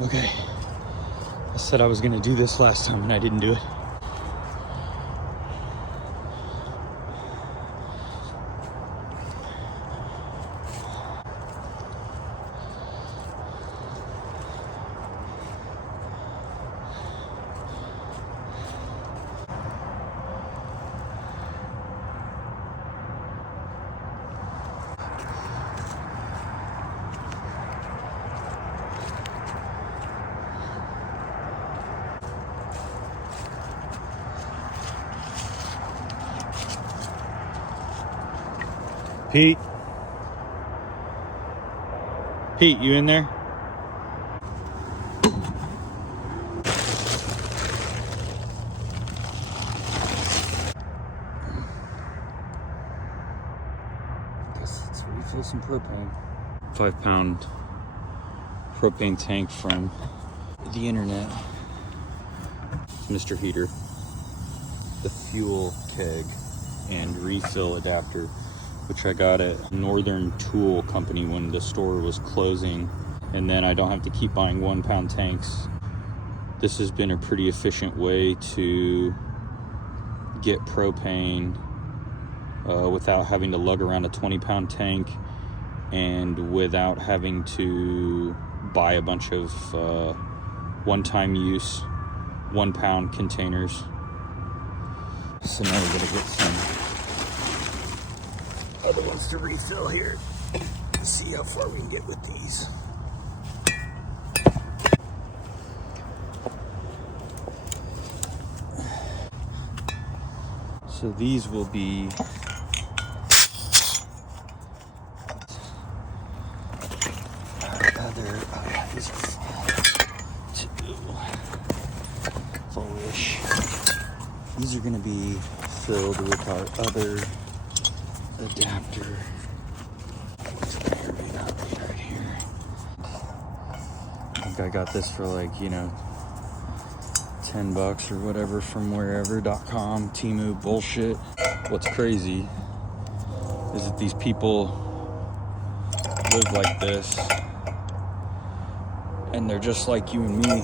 Okay. I said I was gonna do this last time and I didn't do it. Pete? Pete, you in there? Guess let's refill some propane. 5-pound propane tank from the internet. It's Mr. Heater. The fuel keg and refill adapter, which I got at Northern Tool Company when the store was closing, and then I don't have to keep buying 1-pound tanks. This has been a pretty efficient way to get propane without having to lug around a 20-pound tank and without having to buy a bunch of one-time use 1-pound containers. So now we're gonna get some other ones to refill here. See how far we can get with these. So these will be these are fullish. These are gonna be filled with our other adapter. Right here. I think I got this for like, $10 or whatever from wherever.com, Temu bullshit. What's crazy is that these people live like this and they're just like you and me,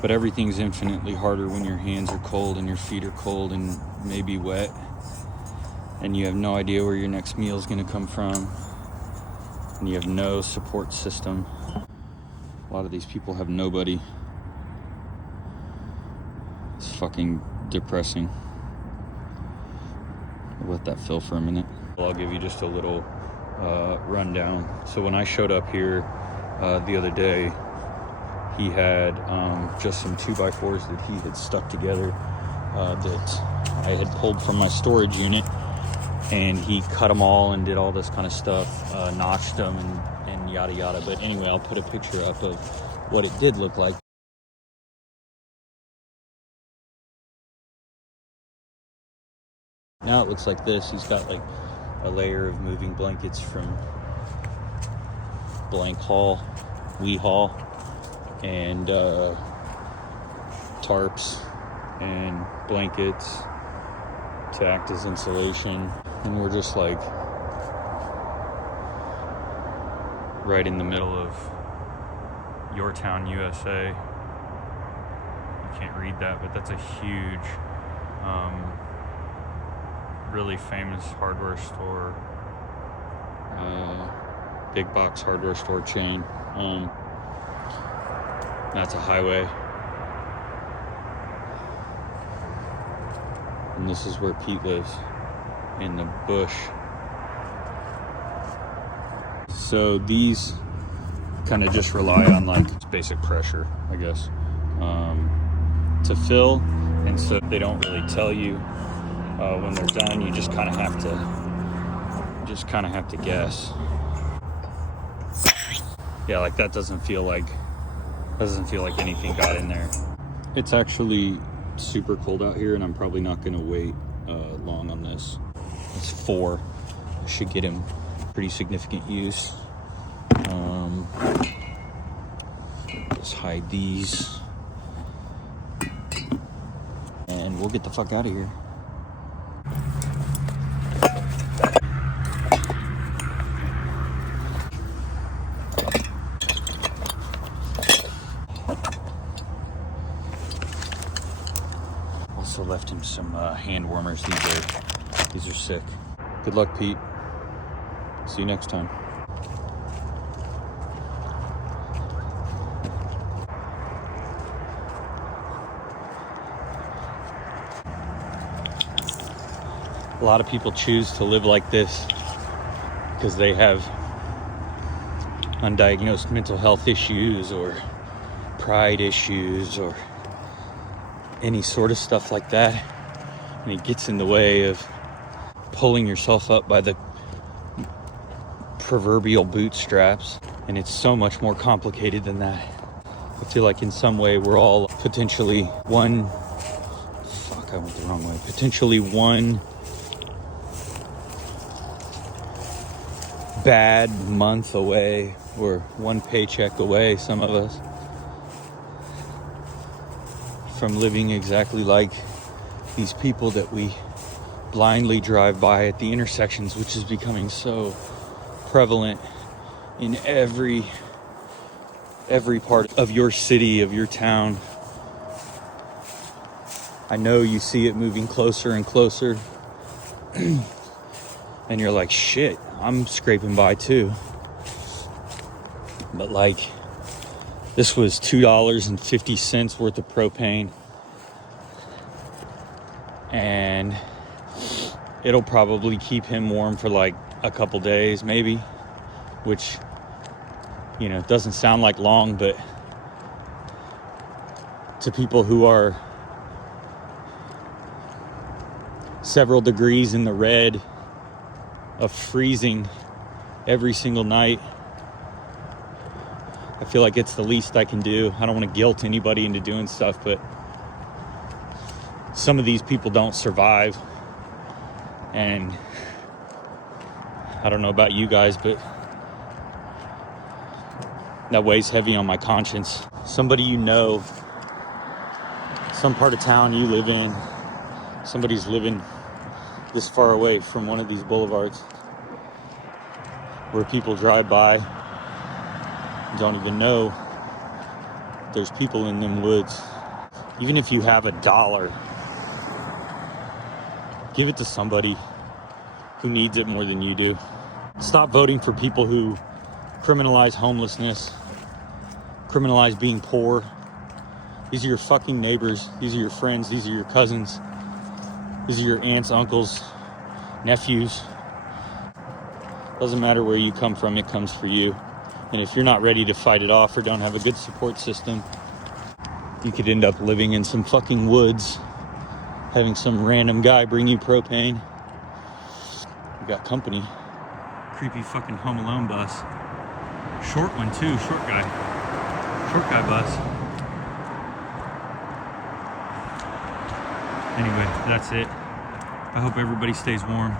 but everything's infinitely harder when your hands are cold and your feet are cold and maybe wet, and you have no idea where your next meal is going to come from, and you have no support system. A lot of these people have nobody. It's fucking depressing. I'll let that fill for a minute. I'll give you just a little rundown. So when I showed up here the other day, he had just some 2x4s that he had stuck together that I had pulled from my storage unit, and he cut them all and did all this kind of stuff, notched them and yada yada. But anyway, I'll put a picture up of what it did look like. Now it looks like this. He's got like a layer of moving blankets from Blank Hall, Wee Hall, and tarps and blankets to act as insulation. And we're just like right in the middle of Yorktown, USA. You can't read that, but that's a huge really famous hardware store, big box hardware store chain. That's a highway, and this is where Pete lives, in the bush. So these kind of just rely on like basic pressure, I guess, to fill, and so they don't really tell you when they're done. You just kind of have to guess. Yeah, like that doesn't feel like anything got in there. It's actually super cold out here, and I'm probably not going to wait long on this. It's 4. I should get him pretty significant use. Let's hide these, and we'll get the fuck out of here. also left him some hand warmers. These are sick. Good luck, Pete. See you next time. A lot of people choose to live like this because they have undiagnosed mental health issues or pride issues or any sort of stuff like that. And it gets in the way of pulling yourself up by the proverbial bootstraps. And it's so much more complicated than that. I feel like in some way we're all potentially one bad month away or one paycheck away, some of us, from living exactly like these people that we blindly drive by at the intersections, which is becoming so prevalent in every part of your city, of your town. I know you see it moving closer and closer and you're like, shit, I'm scraping by too. But like, this was $2.50 worth of propane, and it'll probably keep him warm for like a couple days maybe, which, you know, doesn't sound like long, but to people who are several degrees in the red of freezing every single night, I feel like it's the least I can do. I don't want to guilt anybody into doing stuff, but some of these people don't survive. And I don't know about you guys, but that weighs heavy on my conscience. Somebody you know, some part of town you live in, somebody's living this far away from one of these boulevards where people drive by, don't even know there's people in them woods. Even if you have $1, give it to somebody who needs it more than you do. Stop voting for people who criminalize homelessness, criminalize being poor. These are your fucking neighbors. These are your friends. These are your cousins. These are your aunts, uncles, nephews. Doesn't matter where you come from, it comes for you. And if you're not ready to fight it off or don't have a good support system, you could end up living in some fucking woods, having some random guy bring you propane. You got company. Creepy fucking Home Alone bus. Short one too, short guy bus. Anyway, that's it. I hope everybody stays warm.